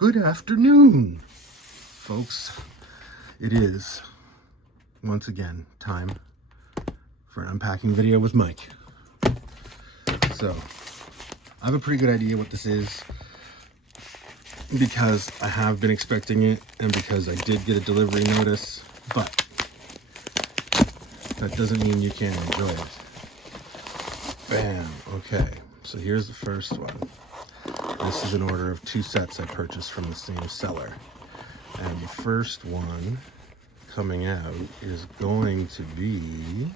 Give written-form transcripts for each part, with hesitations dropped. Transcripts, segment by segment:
Good afternoon, folks. It is, once again, time for an unpacking video with Mike. So, I have a pretty good idea what this is because I have been expecting it and because I did get a delivery notice, but that doesn't mean you can't enjoy it. Bam. Okay, so here's the first one. This is an order of 2 sets I purchased from the same seller. And the first one coming out is going to be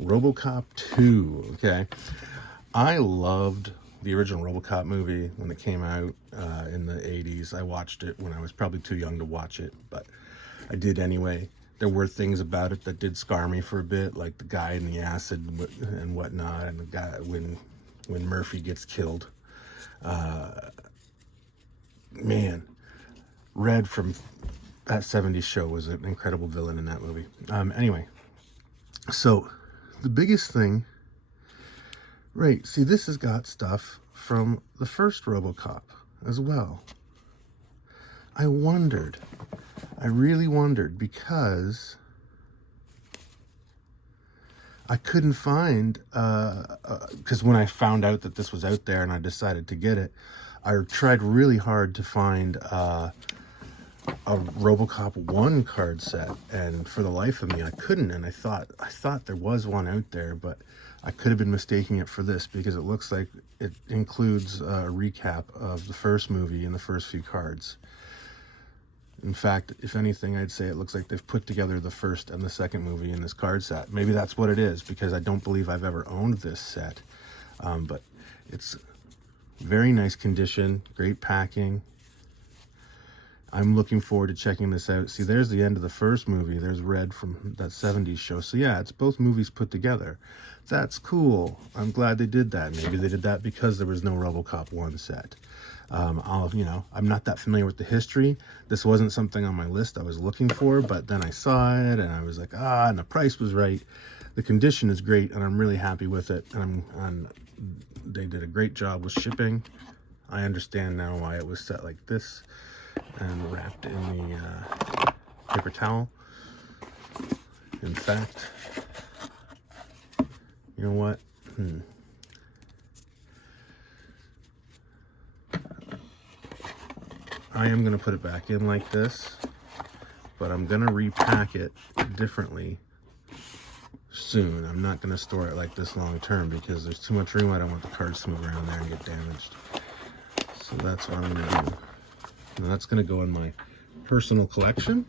Robocop 2. Okay, I loved the original Robocop movie when it came out in the 80s. I watched it when I was probably too young to watch it, but I did anyway. There were things about it that did scar me for a bit, like the guy in the acid and whatnot, and the guy when Murphy gets killed. Man, Red from that 70s show was an incredible villain in that movie. Anyway, so the biggest thing, right, see, this has got stuff from the first Robocop as well. I really wondered, because I couldn't find, because when I found out that this was out there and I decided to get it, I tried really hard to find a Robocop 1 card set, and for the life of me I couldn't. And I thought there was one out there, but I could have been mistaking it for this, because it looks like it includes a recap of the first movie and the first few cards. In fact, if anything, I'd say it looks like they've put together the first and the second movie in this card set. Maybe that's what it is, because I don't believe I've ever owned this set. But it's very nice condition, great packing. I'm looking forward to checking this out. See, there's the end of the first movie. There's Red from that 70s show. So yeah, it's both movies put together. That's cool. I'm glad they did that. Maybe they did that because there was no Robocop 1 set. I'm not that familiar with the history. This wasn't something on my list I was looking for, but then I saw it and I was like, and the price was right. The condition is great, and I'm really happy with it. And they did a great job with shipping. I understand now why it was set like this and wrapped in the paper towel. In fact, you know what? I am going to put it back in like this, but I'm going to repack it differently soon. I'm not going to store it like this long term because there's too much room. I don't want the cards to move around there and get damaged. So that's what I'm going to do. And that's going to go in my personal collection.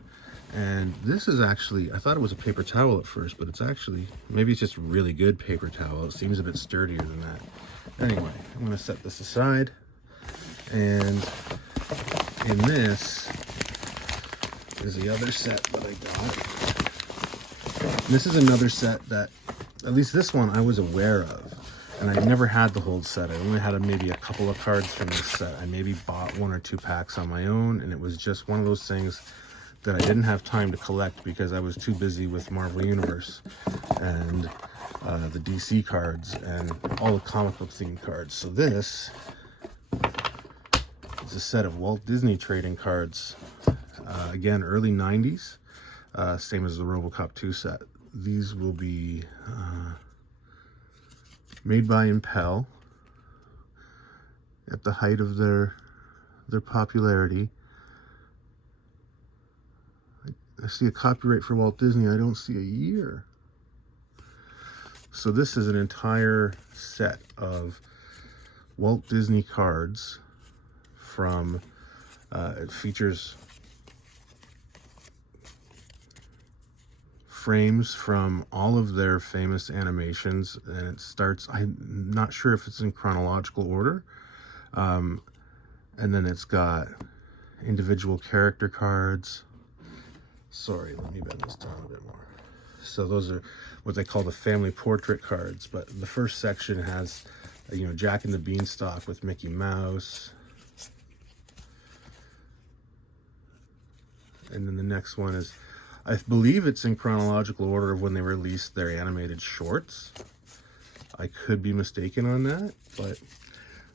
And this is actually, I thought it was a paper towel at first, but it's actually, maybe it's just really good paper towel. It seems a bit sturdier than that. Anyway, I'm going to set this aside. And in this is the other set that I got. This is another set that, at least this one, I was aware of. And I never had the whole set. I only had maybe a couple of cards from this set. I maybe bought 1 or 2 packs on my own, and it was just one of those things that I didn't have time to collect because I was too busy with Marvel Universe and the DC cards and all the comic book themed cards. So this is a set of Walt Disney trading cards. Again, early 90s, same as the Robocop 2 set. These will be made by Impel at the height of their popularity. I see a copyright for Walt Disney. I don't see a year. So this is an entire set of Walt Disney cards from, it features frames from all of their famous animations, and it starts, I'm not sure if it's in chronological order, and then it's got individual character cards. Sorry, let me bend this down a bit more. So those are what they call the family portrait cards, but the first section has Jack and the Beanstalk with Mickey Mouse, and then the next one is, I believe it's in chronological order of when they released their animated shorts. I could be mistaken on that, but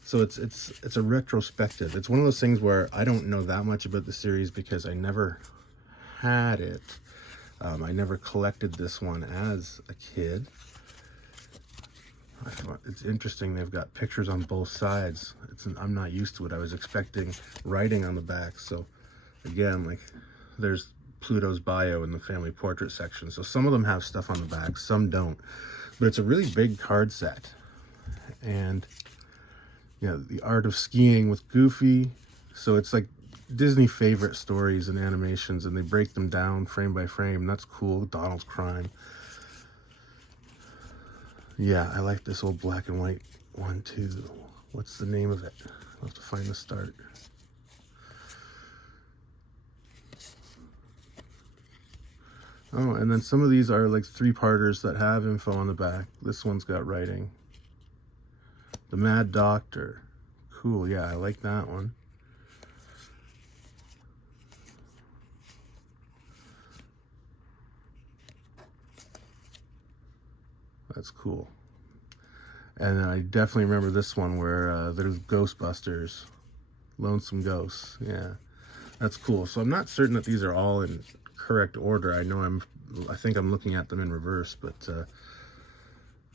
So it's a retrospective. It's one of those things where I don't know that much about the series because I never had it. I never collected this one as a kid. It's interesting, they've got pictures on both sides. I'm not used to it. I was expecting writing on the back. So again, like, there's Pluto's bio in the family portrait section. So some of them have stuff on the back, some don't. But it's a really big card set. And yeah, the art of skiing with Goofy. So it's like Disney favorite stories and animations, and they break them down frame by frame. That's cool. Donald's crime. Yeah, I like this old black and white one too. What's the name of it? I'll have to find the start. Oh, and then some of these are like 3-parters that have info on the back. This one's got writing. The Mad Doctor. Cool, yeah, I like that one. That's cool. And I definitely remember this one where there's Ghostbusters. Lonesome Ghosts. Yeah, that's cool. So I'm not certain that these are all in correct order. I think I'm looking at them in reverse, but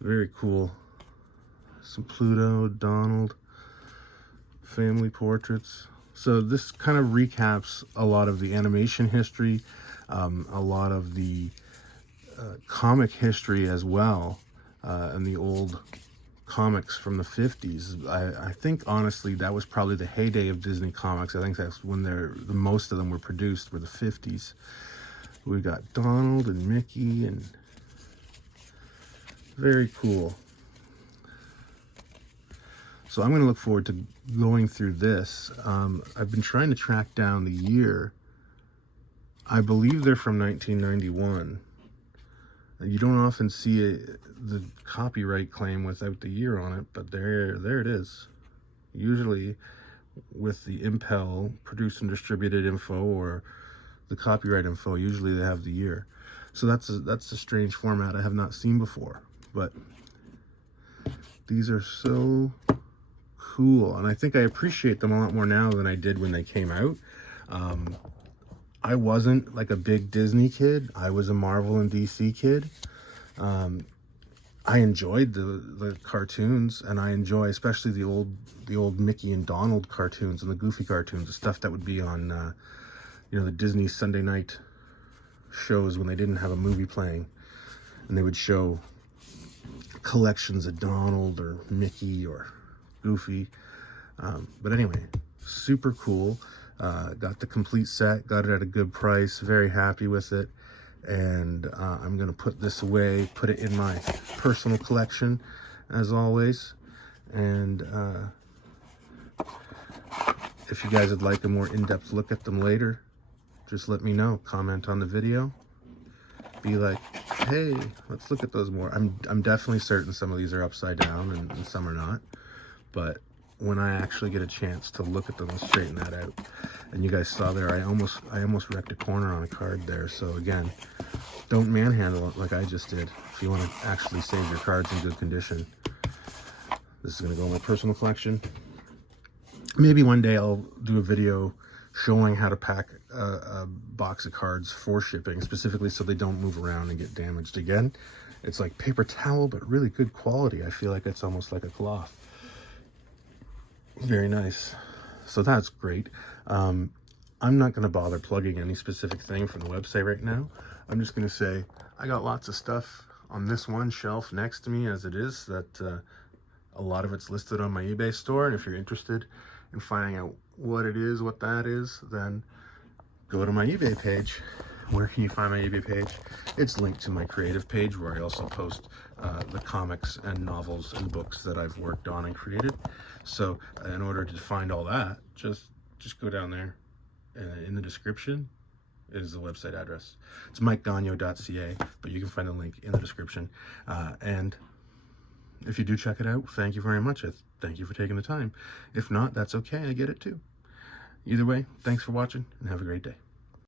very cool. Some Pluto, Donald, family portraits. So this kind of recaps a lot of the animation history, a lot of the comic history as well, and the old comics from the 50s. I think honestly that was probably the heyday of Disney comics. I think that's when the most of them were produced, were the 50s. We got Donald and Mickey, and very cool. So I'm going to look forward to going through this. I've been trying to track down the year. I believe they're from 1991. You don't often see the copyright claim without the year on it, but there it is. Usually with the Impel produced and distributed info or the copyright info, usually they have the year. So that's a strange format I have not seen before, but these are so cool, and I think I appreciate them a lot more now than I did when they came out. I wasn't like a big Disney kid. I was a Marvel and DC kid. I enjoyed the cartoons, and I enjoy especially the old Mickey and Donald cartoons and the Goofy cartoons, the stuff that would be on the Disney Sunday night shows when they didn't have a movie playing, and they would show collections of Donald or Mickey or Goofy. But anyway, super cool. Got the complete set, got it at a good price, very happy with it. And I'm gonna put this away, put it in my personal collection as always. And if you guys would like a more in-depth look at them later, just let me know. Comment on the video, be like, hey, let's look at those more. I'm definitely certain some of these are upside down and some are not, but when I actually get a chance to look at them and straighten that out. And you guys saw there, I almost wrecked a corner on a card there. So again, don't manhandle it like I just did. If you want to actually save your cards in good condition, this is going to go in my personal collection. Maybe one day I'll do a video showing how to pack a box of cards for shipping, specifically so they don't move around and get damaged again. It's like paper towel, but really good quality. I feel like it's almost like a cloth. Very nice. So that's great. I'm not going to bother plugging any specific thing from the website right now. I'm just going to say I got lots of stuff on this one shelf next to me as it is, that a lot of it's listed on my eBay store. And if you're interested in finding out what it is, what that is, then go to my eBay page. Where can you find my eBay page? It's linked to my creative page, where I also post the comics and novels and books that I've worked on and created. So in order to find all that, just go down there. In the description is the website address. It's mikegagno.ca, but you can find the link in the description. And if you do check it out, thank you very much. Thank you for taking the time. If not, that's okay. I get it too. Either way, thanks for watching and have a great day.